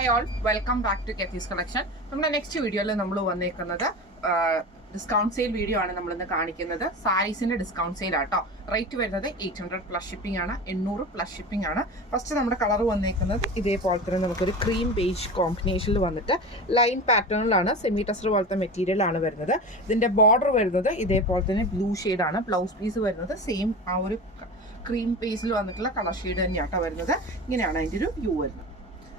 Hi all, welcome back to Kethees collection. നമ്മുടെ next വീഡിയോയിൽ നമ്മൾ വന്നേക്കുന്നത് ഡിസ്കൗണ്ട് സെയിൽ വീഡിയോ ആണ് നമ്മളിന്ന് കാണിക്കുന്നത്. സാരീസിന്റെ ഡിസ്കൗണ്ട് സെയിൽ ആട്ടോ. റേറ്റ് വരുന്നത് 800 പ്ലസ് ഷിപ്പിംഗ് ആണ്, 800 പ്ലസ് ഷിപ്പിംഗ് ആണ്. ഫസ്റ്റ് നമ്മുടെ കളർ വന്നേക്കുന്നത് ഇതേപോലെ തന്നെ നമുക്കൊരു ക്രീം ബേജ് കോമ്പിനേഷനിൽ വന്നിട്ട് ലൈൻ പാറ്റേണിലാണ്, സെമി ടെസ്റ്റർ പോലത്തെ മെറ്റീരിയൽ ആണ് വരുന്നത്. ഇതിന്റെ ബോർഡർ വരുന്നത് ഇതേപോലെ തന്നെ ബ്ലൂ ഷെയ്ഡാണ്. ബ്ലൗസ് പീസ് വരുന്നത് സെയിം ആ ഒരു ക്രീം ബേസിൽ വന്നിട്ടുള്ള കളർ ഷെയ്ഡ് തന്നെയാട്ടോ വരുന്നത്. ഇങ്ങനെയാണ് അതിൻ്റെ ഒരു വ്യൂ വരുന്നത്.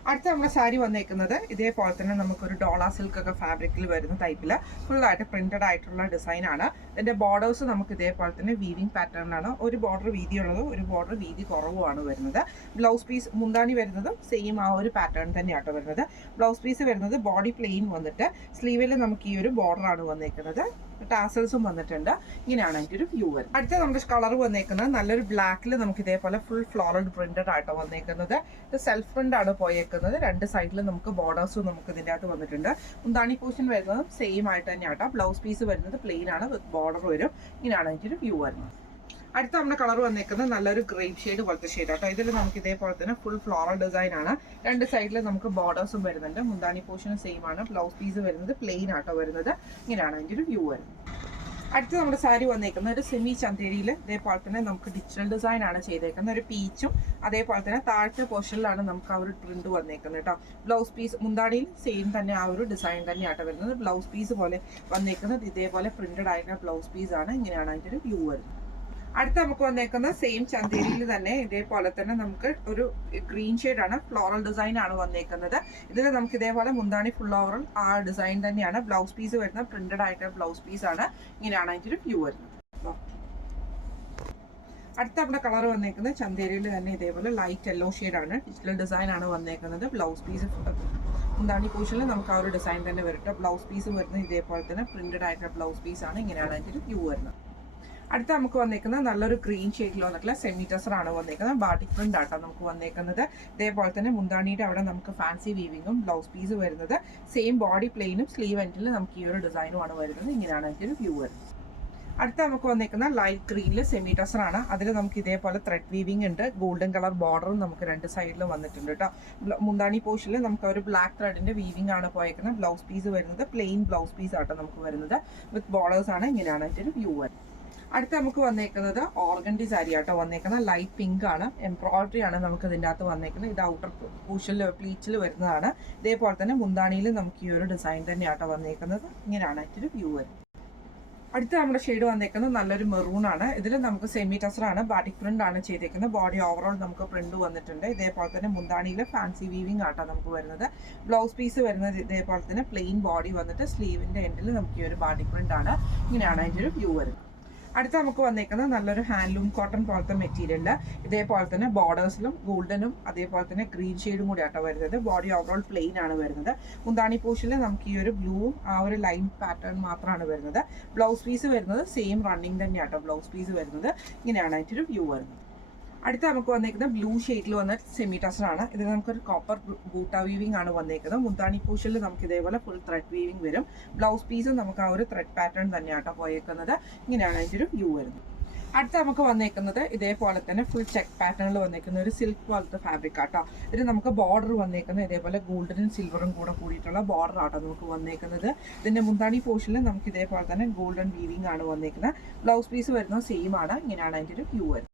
അടുത്ത നമ്മുടെ സാരി വന്നേക്കുന്നത് ഇതേപോലെ തന്നെ നമുക്കൊരു ഡോള സിൽക്ക് ഒക്കെ ഫാബ്രിക്കിൽ വരുന്ന ടൈപ്പിൽ ഫുള്ളായിട്ട് പ്രിന്റഡ് ആയിട്ടുള്ള ഡിസൈൻ ആണ്. ഇതിന്റെ ബോർഡേഴ്സ് നമുക്ക് ഇതേപോലെ തന്നെ വീവിംഗ് പാറ്റേണിലാണ്. ഒരു ബോർഡർ വീതിയുള്ളതും ഒരു ബോർഡർ വീതി കുറവുമാണ് വരുന്നത്. ബ്ലൗസ് പീസ് മുന്താണി വരുന്നത് സെയിം ആ ഒരു പാറ്റേൺ തന്നെയാട്ടോ വരുന്നത്. ബ്ലൗസ് പീസ് വരുന്നത് ബോഡി പ്ലെയിൻ വന്നിട്ട് സ്ലീവിൽ നമുക്ക് ഈ ഒരു ബോർഡറാണ് വന്നേക്കുന്നത്. ടാസൽസും വന്നിട്ടുണ്ട്. ഇങ്ങനെയാണ് അതിൻ്റെ ഒരു വ്യൂ വരുന്നത്. അടുത്ത നമ്മുടെ കളർ വന്നേക്കുന്നത് നല്ലൊരു ബ്ലാക്കിൽ നമുക്ക് ഇതേപോലെ ഫുൾ ഫ്ലോറൽ പ്രിന്റഡ് ആയിട്ടോ വന്നേക്കുന്നത്. ഇത് സെൽഫ് പ്രിന്റ് ആണ് പോയേക്കുന്നത്. രണ്ട് സൈഡിലും നമുക്ക് ബോർഡേഴ്സും നമുക്ക് ഇതിൻ്റെ അകത്ത് വന്നിട്ടുണ്ട്. മുന്താണി പോർഷൻ വരുന്നത് സെയിം ആയിട്ട് തന്നെയാട്ടോ. ബ്ലൗസ് പീസ് വരുന്നത് പ്ലെയിൻ ആണ്, വിത്ത് ബോർഡർ വരും. ഇങ്ങനെയാണ് അതിൻ്റെ ഒരു വ്യൂ വരുന്നത്. അടുത്ത നമ്മുടെ കളർ വന്നേക്കുന്നത് നല്ലൊരു ഗ്രേപ്പ് ഷെയ്ഡ് പോലത്തെ ഷെയ്ഡ് ആട്ടോ. ഇതിൽ നമുക്ക് ഇതേപോലെ തന്നെ ഫുൾ ഫ്ലോറൽ ഡിസൈൻ ആണ്. രണ്ട് സൈഡിൽ നമുക്ക് ബോർഡേഴ്സും വരുന്നുണ്ട്. മുന്താണി പോർഷനും സെയിം ആണ്. ബ്ലൗസ് പീസ് വരുന്നത് പ്ലെയിൻ ആട്ടോ വരുന്നത്. ഇങ്ങനെയാണ് അതിൻ്റെ ഒരു വ്യൂ വരുന്നത്. അടുത്ത് നമ്മുടെ സാരി വന്നേക്കുന്നത് ഒരു സെമി ചന്തേരിയിൽ ഇതേപോലെ തന്നെ നമുക്ക് ഡിജിറ്റൽ ഡിസൈൻ ആണ് ചെയ്തേക്കുന്നത്. ഒരു പീച്ചും അതേപോലെ തന്നെ താഴത്തെ പോർഷനിലാണ് നമുക്ക് ആ ഒരു പ്രിന്റ് വന്നേക്കുന്നത് കേട്ടോ. ബ്ലൗസ് പീസ് മുന്താണിയിൽ സെയിം തന്നെ ആ ഒരു ഡിസൈൻ തന്നെയാട്ടോ വരുന്നത്. ബ്ലൗസ് പീസ് പോലെ വന്നേക്കുന്നത് ഇതേപോലെ പ്രിന്റഡ് ആയിട്ടുള്ള ബ്ലൗസ് പീസ് ആണ്. ഇങ്ങനെയാണ് അതിൻ്റെ ഒരു വ്യൂ വരുന്നത്. അടുത്ത നമുക്ക് വന്നേക്കുന്ന സെയിം ചന്തേരിയിൽ തന്നെ ഇതേപോലെ തന്നെ നമുക്ക് ഒരു ഗ്രീൻ ഷെയ്ഡാണ്, ഫ്ലോറൽ ഡിസൈൻ ആണ് വന്നേക്കുന്നത്. ഇതിൽ നമുക്ക് ഇതേപോലെ മുന്താണി ഫുൾ ഓവറൽ ആ ഡിസൈൻ തന്നെയാണ്. ബ്ലൗസ് പീസ് വരുന്നത് പ്രിന്റഡ് ആയിട്ടുള്ള ബ്ലൗസ് പീസ് ആണ്. ഇങ്ങനെയാണ് അതിൻ്റെ ഒരു വ്യൂ വരുന്നത്. അടുത്ത നമ്മുടെ കളർ വന്നേക്കുന്നത് ചന്തേരിയിൽ തന്നെ ഇതേപോലെ ലൈറ്റ് യെല്ലോ ഷെയ്ഡാണ്. ഡിജിറ്റൽ ഡിസൈൻ ആണ് വന്നേക്കുന്നത്. ബ്ലൗസ് പീസ് മുന്താണി പോർഷനിൽ നമുക്ക് ആ ഒരു ഡിസൈൻ തന്നെ വരട്ടെ. ബ്ലൗസ് പീസ് വരുന്നത് ഇതേപോലെ തന്നെ പ്രിന്റഡ് ആയിട്ടുള്ള ബ്ലൗസ് പീസ് ആണ്. ഇങ്ങനെയാണ് അതിൻ്റെ ഒരു വ്യൂ വരുന്നത്. അടുത്ത നമുക്ക് വന്നേക്കുന്നത് നല്ലൊരു ഗ്രീൻ ഷെയ്ഡിൽ വന്നിട്ടുള്ള സെമി ടെസർ ആണ് വന്നേക്കുന്നത്. ബാട്ടിക് പ്രിന്റ് ആട്ടോ നമുക്ക് വന്നേക്കുന്നത്. ഇതേപോലെ തന്നെ മുന്താണിയുടെ അവിടെ നമുക്ക് ഫാൻസി വീവിങ്ങും ബ്ലൗസ് പീസ് വരുന്നത് സെയിം ബോഡി പ്ലെയിനും സ്ലീവ് എൻഡിൽ നമുക്ക് ഈ ഒരു ഡിസൈനുമാണ് വരുന്നത്. ഇങ്ങനെയാണ് അതിൻ്റെ ഒരു വ്യൂ വരുന്നത്. അടുത്ത നമുക്ക് വന്നേക്കുന്ന ലൈറ്റ് ഗ്രീനിൽ സെമി ടെസർ ആണ്. അതിൽ നമുക്ക് ഇതേപോലെ ത്രെഡ് വീവിംഗ് ഉണ്ട്. ഗോൾഡൻ കളർ ബോർഡറും നമുക്ക് രണ്ട് സൈഡിലും വന്നിട്ടുണ്ട് കേട്ടോ. മുന്താണി പോർഷനിൽ നമുക്ക് ഒരു ബ്ലാക്ക് ത്രെഡിന്റെ വീവിംഗ് ആണ് പോയേക്കുന്നത്. ബ്ലൗസ് പീസ് വരുന്നത് പ്ലെയിൻ ബ്ലൗസ് പീസ് ആട്ടോ നമുക്ക് വരുന്നത്. വിത്ത് ബോർഡേഴ്സ് ആണ്. ഇങ്ങനെയാണ് അതിൻ്റെ ഒരു വ്യൂ വരുന്നത്. അടുത്ത നമുക്ക് വന്നേക്കുന്നത് ഓർഗൻഡി സാരി ആട്ടോ വന്നേക്കുന്നത്. ലൈറ്റ് പിങ്ക് ആണ്. എംബ്രോയിഡറി ആണ് നമുക്ക് ഇതിൻ്റെ അകത്ത് വന്നേക്കുന്നത്. ഇത് ഔട്ടർ പൂഷനിൽ പ്ലീച്ചിൽ വരുന്നതാണ്. ഇതേപോലെ തന്നെ മുന്താണിയിൽ നമുക്ക് ഈ ഒരു ഡിസൈൻ തന്നെയാട്ടോ വന്നേക്കുന്നത്. ഇങ്ങനെയാണ് അതിൻ്റെ ഒരു വ്യൂ വരുന്നത്. അടുത്ത നമ്മുടെ ഷെയ്ഡ് വന്നേക്കുന്നത് നല്ലൊരു മെറൂൺ ആണ്. ഇതിൽ നമുക്ക് സെമി ടെസർ ആണ്. ബാറ്റിക് പ്രിന്റ് ആണ് ചെയ്തേക്കുന്നത്. ബോഡി ഓവറോൾ നമുക്ക് പ്രിന്റ് വന്നിട്ടുണ്ട്. ഇതേപോലെ തന്നെ മുന്താണിയിൽ ഫാൻസി വീവിംഗ് ആട്ടോ നമുക്ക് വരുന്നത്. ബ്ലൗസ് പീസ് വരുന്നത് ഇതേപോലെ തന്നെ പ്ലെയിൻ ബോഡി വന്നിട്ട് സ്ലീവിന്റെ എൻഡിൽ നമുക്ക് ഈ ഒരു ബാറ്റിക് പ്രിന്റ് ആണ്. ഇങ്ങനെയാണ് അതിൻ്റെ ഒരു വ്യൂ വരുന്നത്. അടുത്ത നമുക്ക് വന്നേക്കുന്നത് നല്ലൊരു ഹാൻഡ്ലൂം കോട്ടൺ പോലത്തെ മെറ്റീരിയലിൽ ഇതേപോലെ തന്നെ ബോർഡേഴ്സിലും ഗോൾഡനും അതേപോലെ തന്നെ ഗ്രീൻ ഷെയ്ഡും കൂടി ആട്ടോ വരുന്നത്. ബോഡി ഓവറോൾ പ്ലെയിൻ ആണ് വരുന്നത്. മുന്താണി പോർഷനിൽ നമുക്ക് ഈ ഒരു ബ്ലൂവും ആ ഒരു ലൈൻ പാറ്റേൺ മാത്രമാണ് വരുന്നത്. ബ്ലൗസ് പീസ് വരുന്നത് സെയിം റണ്ണിങ് തന്നെയാട്ടോ ബ്ലൗസ് പീസ് വരുന്നത്. ഇങ്ങനെയാണ് അതിൻ്റെ ഒരു വ്യൂ വരുന്നത്. അടുത്ത നമുക്ക് വന്നേക്കുന്നത് ബ്ലൂ ഷെയ്ഡിൽ വന്ന സെമി ടെസർ ആണ്. ഇത് നമുക്കൊരു കോപ്പർ ബൂട്ട വീവിംഗ് ആണ് വന്നേക്കുന്നത്. മുന്താണി പോർഷനിൽ നമുക്ക് ഇതേപോലെ ഫുൾ ത്രെഡ് വീവിംഗ് വരും. ബ്ലൗസ് പീസും നമുക്ക് ആ ഒരു ത്രെഡ് പാറ്റേൺ തന്നെയാട്ടോ പോയേക്കുന്നത്. ഇങ്ങനെയാണ് അതിൻ്റെ ഒരു വ്യൂ വരുന്നത്. അടുത്ത നമുക്ക് വന്നേക്കുന്നത് ഇതേപോലെ തന്നെ ഫുൾ ചെക്ക് പാറ്റേണിൽ വന്നേക്കുന്ന ഒരു സിൽക്ക് പോലത്തെ ഫാബ്രിക് ആട്ടോ. ഇത് നമുക്ക് ബോർഡർ വന്നേക്കുന്നത് ഇതേപോലെ ഗോൾഡനും സിൽവറും കൂടെ കൂടിയിട്ടുള്ള ബോർഡർ ആട്ടോ നമുക്ക് വന്നേക്കുന്നത്. ഇതിന്റെ മുന്താണി പോർഷനിൽ നമുക്ക് ഇതേപോലെ തന്നെ ഗോൾഡൻ വീവിംഗ് ആണ് വന്നേക്കുന്നത്. ബ്ലൗസ് പീസ് വരുന്നത് സെയിം ആണ്. ഇങ്ങനെയാണ് അതിൻ്റെ ഒരു വ്യൂ വരുന്നത്.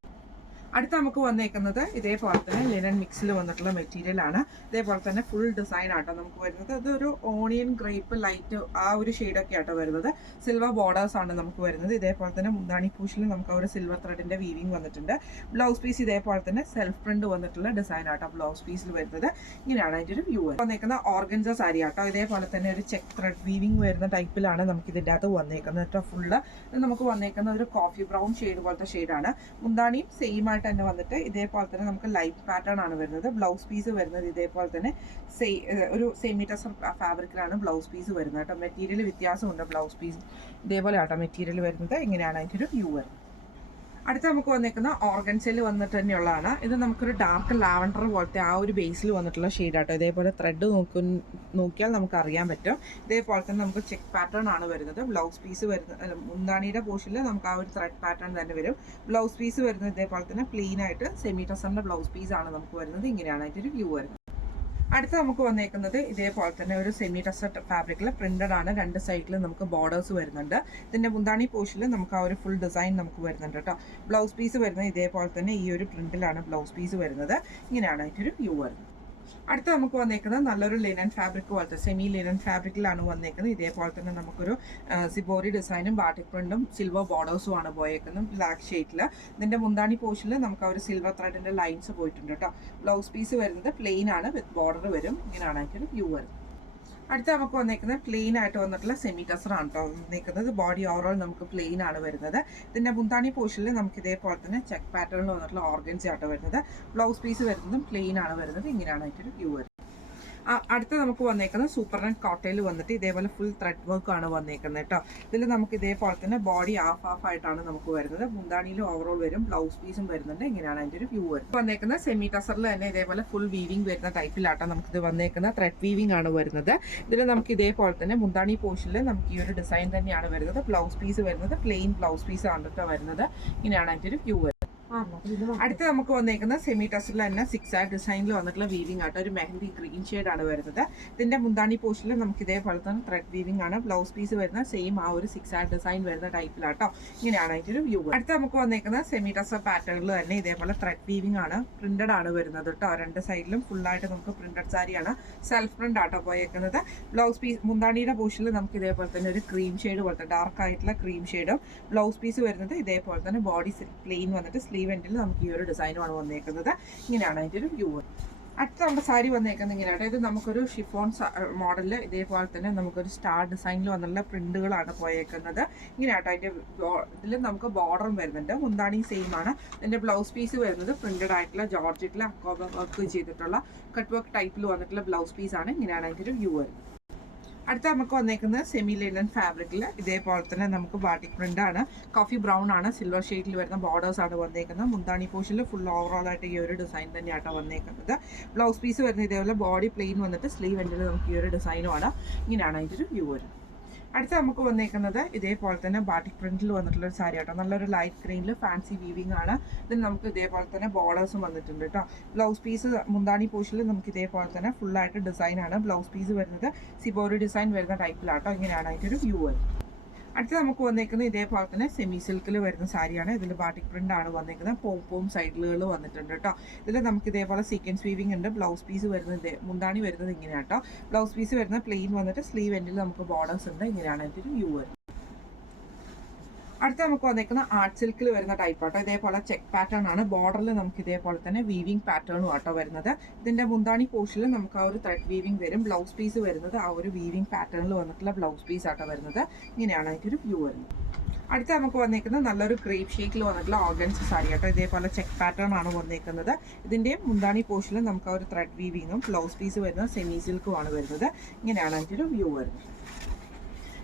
അടുത്ത നമുക്ക് വന്നേക്കുന്നത് ഇതേപോലെ തന്നെ ലിനൻ മിക്സിൽ വന്നിട്ടുള്ള മെറ്റീരിയൽ ആണ്. ഇതേപോലെ തന്നെ ഫുൾ ഡിസൈൻ ആട്ടോ നമുക്ക് വരുന്നത്. അതൊരു ഓണിയൻ ഗ്രേപ്പ് ലൈറ്റ് ആ ഒരു ഷെയ്ഡൊക്കെ ആട്ടോ വരുന്നത്. സിൽവർ ബോർഡേഴ്സ് ആണ് നമുക്ക് വരുന്നത്. ഇതേപോലെ തന്നെ മുന്താണി പൂഷിൽ നമുക്ക് ഒരു സിൽവർ ത്രെഡിന്റെ വീവിംഗ് വന്നിട്ടുണ്ട്. ബ്ലൗസ് പീസ് ഇതേപോലെ തന്നെ സെൽഫ് പ്രിന്റ് വന്നിട്ടുള്ള ഡിസൈൻ ആട്ടോ ബ്ലൗസ് പീസിൽ വരുന്നത്. ഇങ്ങനെയാണ് അതിൻ്റെ ഒരു വ്യൂ വന്നേക്കുന്ന ഓർഗൻസ സാരി ആട്ടോ. ഇതേപോലെ തന്നെ ഒരു ചെക്ക് ത്രെഡ് വീവിംഗ് വരുന്ന ടൈപ്പിലാണ് നമുക്ക് ഇതിൻ്റെ അകത്ത് വന്നേക്കുന്നത് കേട്ടോ. ഫുള്ള് നമുക്ക് വന്നേക്കുന്ന ഒരു കോഫി ബ്രൗൺ ഷെയ്ഡ് പോലത്തെ ഷെയ്ഡാണ്. മുന്താണിയും സെയിം ആയിട്ട് തന്നെ വന്നിട്ട് ഇതേപോലെ തന്നെ നമുക്ക് ലൈറ്റ് പാറ്റേൺ ആണ് വരുന്നത്. ബ്ലൗസ് പീസ് വരുന്നത് ഇതേപോലെ തന്നെ ഒരു സെമി ടെസർ ഫാബ്രിക്കിലാണ് ബ്ലൗസ് പീസ് വരുന്നത് കേട്ടോ. മെറ്റീരിയൽ വ്യത്യാസമുണ്ട്. ബ്ലൗസ് പീസ് ഇതേപോലെ ആട്ടോ മെറ്റീരിയൽ വരുന്നത്. ഇങ്ങനെയാണ് അതിൻ്റെ ഒരു വ്യൂ വരുന്നത്. അടുത്ത നമുക്ക് വന്നേക്കുന്ന ഓർഗൻസയിൽ വന്നിട്ട് തന്നെയുള്ളതാണ്. ഇത് നമുക്കൊരു ഡാർക്ക് ലാവൻഡർ പോലത്തെ ആ ഒരു ബേസിൽ വന്നിട്ടുള്ള ഷെയ്ഡാട്ടോ. ഇതേപോലെ ത്രെഡ് നോക്കിയാൽ നമുക്ക് അറിയാൻ പറ്റും. ഇതേപോലെ തന്നെ നമുക്ക് ചെക്ക് പാറ്റേൺ ആണ് വരുന്നത്. ബ്ലൗസ് പീസ് വരുന്നത് മുന്താണിയുടെ പോർഷനിൽ നമുക്ക് ആ ഒരു ത്രെഡ് പാറ്റേൺ തന്നെ വരും. ബ്ലൗസ് പീസ് വരുന്നത് ഇതേപോലെ തന്നെ പ്ലെയിൻ ആയിട്ട് സെമി ടെസറിന്റെ ബ്ലൗസ് പീസ് ആണ് നമുക്ക് വരുന്നത്. ഇങ്ങനെയാണ് അതിൻ്റെ ഒരു വ്യൂ വരുന്നത്. അടുത്ത നമുക്ക് വന്നേക്കുന്നത് ഇതേപോലെ തന്നെ ഒരു സെമി ടസർ ഫാബ്രിക്കിൽ പ്രിന്റഡ് ആണ്. രണ്ട് സൈഡിലും നമുക്ക് ബോർഡേഴ്സ് വരുന്നുണ്ട്. ഇതിന്റെ മുന്താണി പോർഷനിൽ നമുക്ക് ആ ഒരു ഫുൾ ഡിസൈൻ നമുക്ക് വരുന്നുണ്ട് കേട്ടോ. ബ്ലൗസ് പീസ് വരുന്നത് ഇതേപോലെ തന്നെ ഈ ഒരു പ്രിന്റിലാണ് ബ്ലൗസ് പീസ് വരുന്നത്. ഇങ്ങനെയാണ് അതിൻ്റെ വ്യൂ വരുന്നത്. അടുത്ത നമുക്ക് വന്നേക്കുന്നത് നല്ലൊരു ലിനൻ ഫാബ്രിക് പോലത്തെ സെമി ലിനൻ ഫാബ്രിക്കിലാണ് വന്നേക്കുന്നത്. ഇതേപോലെ തന്നെ നമുക്കൊരു സിബോറി ഡിസൈനും ബാട്ടിക് പ്രിന്റും സിൽവർ ബോർഡേഴ്സും ആണ് പോയേക്കുന്നത് ബ്ലാക്ക് ഷെയ്ഡിൽ. ഇതിന്റെ മുന്താണി പോർഷനിൽ നമുക്ക് ആ ഒരു സിൽവർ ത്രെഡിന്റെ ലൈൻസ് പോയിട്ടുണ്ട് കേട്ടോ. ബ്ലൗസ് പീസ് വരുന്നത് പ്ലെയിൻ ആണ്, വിത്ത് ബോർഡർ വരും. ഇങ്ങനെയാണ് അതിൻ്റെ വ്യൂ വരുന്നത്. അടുത്ത നമുക്ക് വന്നേക്കുന്നത് പ്ലെയിൻ ആയിട്ട് വന്നിട്ടുള്ള സെമി ടസറാണ് കേട്ടോ വന്നേക്കുന്നത്. ബോഡി ഓവറോൾ നമുക്ക് പ്ലെയിൻ ആണ് വരുന്നത്. ഇതിന്റെ മുന്താണി പോർഷനിൽ നമുക്ക് ഇതേപോലെ തന്നെ ചെക്ക് പാറ്റേണിൽ വന്നിട്ടുള്ള ഓർഗൻസി ആട്ടോ വരുന്നത്. ബ്ലൗസ് പീസ് വരുന്നതും പ്ലെയിൻ ആണ് വരുന്നത്. ഇങ്ങനെയാണ് അതിൻ്റെ വ്യൂ വരുന്നത്. അടുത്ത നമുക്ക് വന്നേക്കുന്നത് സൂപ്പർ നെറ്റ് കോട്ടയിൽ വന്നിട്ട് ഇതേപോലെ ഫുൾ ത്രെഡ് വർക്ക് ആണ് വന്നേക്കുന്നത് കേട്ടോ. ഇതിൽ നമുക്ക് ഇതേപോലെ തന്നെ ബോഡി ഹാഫ് ആയിട്ടാണ് നമുക്ക് വരുന്നത്. മുന്താണിയിലും ഓവറോൾ വരും, ബ്ലൗസ് പീസും വരുന്നുണ്ട്. ഇങ്ങനെയാണ് അതിൻ്റെ ഒരു വ്യൂ വരുന്നത്. വന്നേക്കുന്നത് സെമി ടസറിൽ തന്നെ ഇതേപോലെ ഫുൾ വീവിംഗ് വരുന്ന ടൈപ്പിലാട്ടോ നമുക്കിത് വന്നേക്കുന്നത്. ത്രെഡ് വീവിംഗ് ആണ് വരുന്നത്. ഇതിൽ നമുക്ക് ഇതേപോലെ തന്നെ മുന്താണി പോർഷനിൽ നമുക്ക് ഈ ഒരു ഡിസൈൻ തന്നെയാണ് വരുന്നത്. ബ്ലൗസ് പീസ് വരുന്നത് പ്ലെയിൻ ബ്ലൗസ് പീസ് ആണ് കേട്ടോ വരുന്നത്. ഇങ്ങനെയാണ് അതിൻ്റെ ഒരു വ്യൂ വരുന്നത്. അടുത്ത് നമുക്ക് വന്നേക്കുന്നത് സെമി ടസറിൽ തന്നെ 6 ഡിസൈനിൽ വന്നിട്ടുള്ള വീവിംഗ് ആട്ടോ. ഒരു മെഹന്തി ഗ്രീൻ ഷെയ്ഡ് ആണ് വരുന്നത്. ഇതിന്റെ മുന്താണി പോർഷനിൽ നമുക്ക് ഇതേപോലെ തന്നെ ത്രെഡ് വീവിംഗ് ആണ്. ബ്ലൗസ് പീസ് വരുന്ന സെയിം ആ ഒരു 6 ഡിസൈൻ വരുന്ന ടൈപ്പിലാട്ടോ. ഇങ്ങനെയാണ് അതിന്റെ ഒരു വ്യൂ. അടുത്ത് നമുക്ക് വന്നേക്കുന്നത് സെമി ടസർ പാറ്റേണിൽ തന്നെ ഇതേപോലെ ത്രെഡ് വീവിംഗ് ആണ്. പ്രിന്റഡ് ആണ് വരുന്നത് കേട്ടോ. രണ്ട് സൈഡിലും ഫുൾ ആയിട്ട് നമുക്ക് പ്രിന്റഡ് സാരിയാണ്. സെൽഫ് പ്രിന്റ് ആട്ടോ പോയേക്കുന്നത്. ബ്ലൗസ് പീസ് മുന്താണിയുടെ പോർഷനിൽ നമുക്ക് ഇതേപോലെ തന്നെ ഒരു ക്രീം ഷെയ്ഡ് പോലത്തെ ഡാർക്ക് ആയിട്ടുള്ള ക്രീം ഷെയ്ഡും ബ്ലൗസ് പീസ് വരുന്നത് ഇതേപോലെ തന്നെ ബോഡി പ്ലെയിൻ വന്നിട്ട് സ്ലീവ് എൻഡിൽ നമുക്ക് ഈ ഒരു ഡിസൈനുമാണ് വന്നേക്കുന്നത്. ഇങ്ങനെയാണ് അതിൻ്റെ ഒരു വ്യൂ. അടുത്ത നമ്മുടെ സാരി വന്നേക്കുന്നത് ഇങ്ങനെയാണ്. ഇത് നമുക്കൊരു ഷിഫോൺ മോഡലിൽ ഇതേപോലെ തന്നെ നമുക്കൊരു സ്റ്റാർ ഡിസൈനിൽ വന്നുള്ള പ്രിന്റുകളാണ് പോയേക്കുന്നത്. ഇങ്ങനെയാട്ടോ അതിൻ്റെ ഇതിൽ നമുക്ക് ബോർഡറും വരുന്നുണ്ട്. മുന്താണി സെയിം ആണ്. ഇതിൻ്റെ ബ്ലൗസ് പീസ് വരുന്നത് പ്രിന്റഡ് ആയിട്ടുള്ള ജോർജറ്റിൽ അക്കോബ വർക്ക് ചെയ്തിട്ടുള്ള കട്ട് വർക്ക് ടൈപ്പിൽ വന്നിട്ടുള്ള ബ്ലൗസ് പീസാണ്. ഇങ്ങനെയാണ് അതിൻ്റെ ഒരു വ്യൂ വരുന്നത്. അടുത്ത നമുക്ക് വന്നേക്കുന്നത് സെമി ലിനൻ ഫാബ്രിക്കിൽ ഇതേപോലെ തന്നെ നമുക്ക് ബാട്ടിക് പ്രിന്റ് ആണ്. കോഫി ബ്രൗൺ ആണ്. സിൽവർ ഷെയ്ഡിൽ വരുന്ന ബോർഡേഴ്സ് ആണ് വന്നേക്കുന്നത്. മുന്താണി പോർഷനിൽ ഫുൾ ഓവറോൾ ആയിട്ട് ഈ ഒരു ഡിസൈൻ തന്നെയാട്ടോ വന്നേക്കുന്നത്. ബ്ലൗസ് പീസ് വരുന്നത് ഇതേപോലെ ബോഡി പ്ലെയിൻ വന്നിട്ട് സ്ലീവ് എൻഡിൽ നമുക്ക് ഈ ഒരു ഡിസൈനുമാണ്. ഇങ്ങനെയാണ് അതിൻ്റെ ഒരു വ്യൂ വരുന്നത്. അടുത്ത നമുക്ക് വന്നേക്കുന്നത് ഇതേപോലെ തന്നെ ബാട്ടിക് പ്രിന്റിൽ വന്നിട്ടുള്ള ഒരു സാരി ആട്ടോ. നല്ലൊരു ലൈറ്റ് ഗ്രീനിൽ ഫാൻസി വീവിംഗ് ആണ്. ഇതിൽ നമുക്ക് ഇതേപോലെ തന്നെ ബോർഡേഴ്സും വന്നിട്ടുണ്ട് കേട്ടോ. ബ്ലൗസ് പീസ് മുന്താണി പോർഷനിൽ നമുക്ക് ഇതേപോലെ തന്നെ ഫുള്ളായിട്ട് ഡിസൈൻ ആണ്. ബ്ലൗസ് പീസ് വരുന്നത് സിബോറി ഡിസൈൻ വരുന്ന ടൈപ്പിലാട്ടോ. ഇങ്ങനെയാണ് അതിൻ്റെ ഒരു വ്യൂ വരുന്നത്. അടുത്ത നമുക്ക് വന്നേക്കുന്നത് ഇതേപോലെ തന്നെ സെമി സിൽക്കിൽ വരുന്ന സാരിയാണ്. ഇതിൽ ബാട്ടിക് പ്രിന്റ് ആണ് വന്നേക്കുന്നത്. പോം സൈഡിലുകൾ വന്നിട്ടുണ്ട് കേട്ടോ. ഇതിൽ നമുക്ക് ഇതേപോലെ സീക്വൻസ് വീവിംഗ് ഉണ്ട്. ബ്ലൗസ് പീസ് വരുന്നത് മുന്താണി വരുന്നത് ഇങ്ങനെയാണ് കേട്ടോ. ബ്ലൗസ് പീസ് വരുന്നത് പ്ലെയിൻ വന്നിട്ട് സ്ലീവ് എൻഡിൽ നമുക്ക് ബോർഡേഴ്സ് ഉണ്ട്. ഇങ്ങനെയാണ് അതിൻ്റെ ഒരു വ്യൂ വരുന്നത്. അടുത്ത നമുക്ക് വന്നേക്കുന്ന ആർട്ട് സിൽക്കിൽ വരുന്ന ടൈപ്പ് ആട്ടോ. ഇതേപോലെ ചെക്ക് പാറ്റേൺ ആണ്. ബോർഡറിൽ നമുക്ക് ഇതേപോലെ തന്നെ വീവിംഗ് പാറ്റേണും ആട്ടോ വരുന്നത്. ഇതിന്റെ മുന്താണി പോർഷനിൽ നമുക്ക് ആ ഒരു ത്രെഡ് വീവിംഗ് വരും. ബ്ലൗസ് പീസ് വരുന്നത് ആ ഒരു വീവിംഗ് പാറ്റേണിൽ വന്നിട്ടുള്ള ബ്ലൗസ് പീസ് ആട്ടോ വരുന്നത്. ഇങ്ങനെയാണ് അതിൻ്റെ ഒരു വ്യൂ വരുന്നത്. അടുത്ത നമുക്ക് വന്നേക്കുന്നത് നല്ലൊരു ക്രേപ്പ് ഷേക്കിൽ വന്നിട്ടുള്ള ഓർഗൻസ് സാരി ആട്ടോ. ഇതേപോലെ ചെക്ക് പാറ്റേൺ ആണ് വന്നേക്കുന്നത്. ഇതിന്റെ മുന്താണി പോർഷനിൽ നമുക്ക് ആ ഒരു ത്രെഡ് വീവിങ്ങും ബ്ലൗസ് പീസ് വരുന്നത് സെമി സിൽക്കും ആണ് വരുന്നത്. ഇങ്ങനെയാണ് അതിൻ്റെ ഒരു വ്യൂ വരുന്നത്.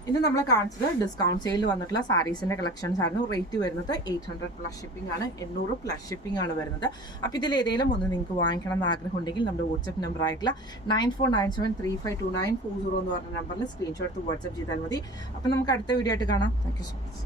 ഇന്ന് നമ്മൾ കാണിച്ചത് ഡിസ്കൗണ്ട് സെയിൽ വന്നിട്ടുള്ള സാരീസിന്റെ കളക്ഷൻസ് ആയിരുന്നു. റേറ്റ് വരുന്നത് 800 പ്ലസ് ഷിപ്പിംഗ് ആണ്. 800 പ്ലസ് ഷിപ്പിംഗ് ആണ് വരുന്നത്. അപ്പോൾ ഇതിൽ ഏതെങ്കിലും ഒന്ന് നിങ്ങൾക്ക് വാങ്ങിക്കണം എന്ന് ആഗ്രഹം ഉണ്ടെങ്കിൽ നമ്മുടെ വാട്സ്ആപ്പ് നമ്പർ ആയിട്ടുള്ള 9497352940 എന്ന് പറഞ്ഞ നമ്പറിൽ സ്ക്രീൻഷോട്ട് വാട്സ്ആപ്പ് ചെയ്താൽ മതി. അപ്പോൾ നമുക്ക് അടുത്ത വീഡിയോ ആയിട്ട് കാണാം. Thank you so much.